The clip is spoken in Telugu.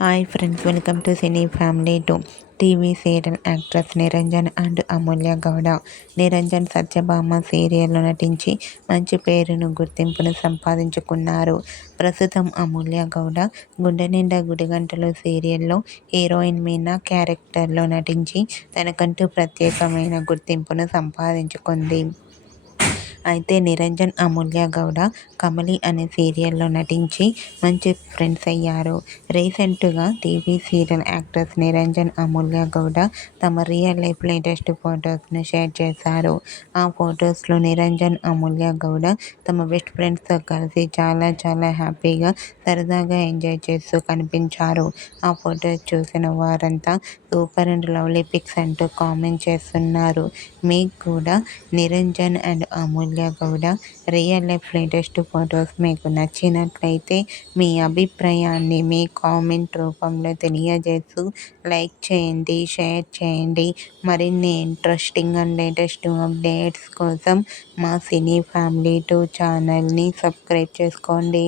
Hi friends, welcome to cine family 2. TV serial actress Niranjan and Amulya Gowda. Niranjan Satyabhama సీరియల్లో నటించి మంచి పేరును, గుర్తింపును సంపాదించుకున్నారు. ప్రస్తుతం అమూల్య గౌడ గుండె నిండా గుడిగంటలు సీరియల్లో హీరోయిన్ మీనా క్యారెక్టర్లో నటించి తనకంటూ ప్రత్యేకమైన గుర్తింపును సంపాదించుకుంది. అయితే నిరంజన్, అమూల్య గౌడ కమలి అనే సీరియల్లో నటించి మంచి ఫ్రెండ్స్ అయ్యారు. రీసెంట్గా టీవీ సీరియల్ యాక్టర్స్ నిరంజన్, అమూల్య గౌడ తమ రియల్ లైఫ్ లేటెస్ట్ ఫొటోస్ను షేర్ చేశారు. ఆ ఫొటోస్లో నిరంజన్, అమూల్య గౌడ తమ బెస్ట్ ఫ్రెండ్స్తో కలిసి చాలా హ్యాపీగా, సరదాగా ఎంజాయ్ చేస్తూ కనిపించారు. ఆ ఫొటోస్ చూసిన వారంతా సూపర్ అండ్ లవ్లీ పిక్స్ అంటూ కామెంట్ చేస్తున్నారు. మీకు కూడా Niranjan and Amulya Gowda real life latest photos మీకు నచ్చినట్లయితే మీ అభిప్రాయాన్ని మీ కామెంట్ రూపంలో తెలియజేస్తూ లైక్ చేయండి, షేర్ చేయండి. మరిన్ని ఇంట్రెస్టింగ్ అండ్ లేటెస్ట్ అప్డేట్స్ కోసం మా సినీ ఫ్యామిలీ 2 ఛానల్ని సబ్స్క్రైబ్ చేసుకోండి.